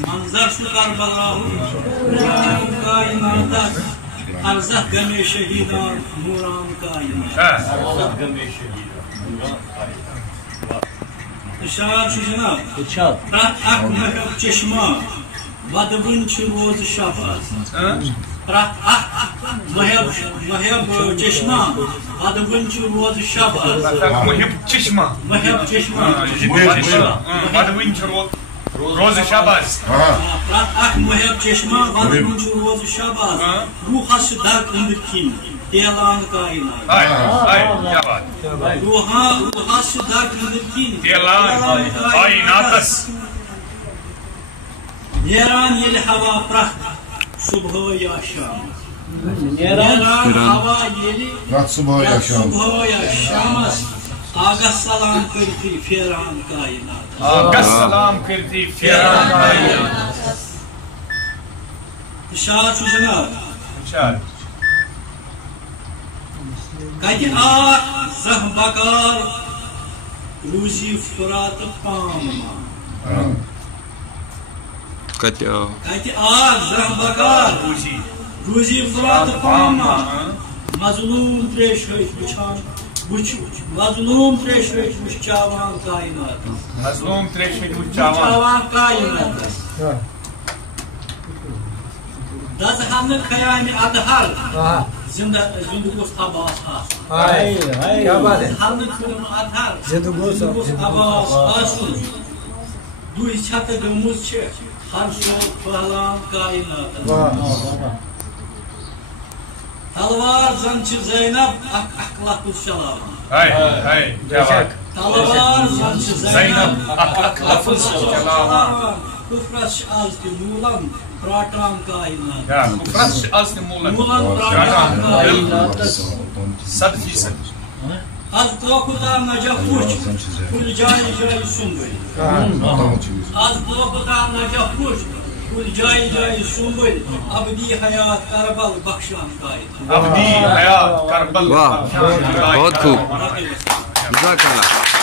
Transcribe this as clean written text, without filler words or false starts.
منظر سے کربلا کائنات ارزق گمے شہیدان نوران کائنات اشار چھ جناب پرت اک محب چشمہ بدبن چھ روز شب پرت اک محب چشمہ بدبن چھ روز شب محب چشمہ بدبن چھ روز شب پرت اک محب چشمہ بدبن چھ روز شب روحس دگ اندر کن تیلان کائنات روحس دگ اندر کن تیلان کائناتس نیران یل ہوا پرت صبح یا شام نیران ہوا یل صبح یا شامس آگاہ سلام کرتی پھیران کائنات آگاہ سلام کرتی پھیران کائنات اشار چھ جناب اشار کتہ آگ زہ بکار روزی فرات پام کتہ آگ زہ بکار روزی فرات پام مظلوم تریش وچھان مظلوم تریش وچھاوان کائنات مظلوم تریش وچھاوان کائنات دز ہم خیام ادہر زندہ گوس عباس ہم ادہر زندہ گوس عباس آسن دوی چھت گمز ہر شوق پہلان کائنات تلوار زن چھ زینب اک لفظ چلاوان تلوار زن چھ زینب اک لفظ چلاوان کفرس آز تہ مولن پراٹان کائنات کفرس آز تہ مولن پراٹان کائنات 100% از کوکتا نجف پوچھ کل جائے جائے سنبل از کوکتا نجف پوچھ کل جائے جائے سنبل ابدی حیات کربل بخشان کائنات ابدی حیات کربل واہ بہت خوب جزاک اللہ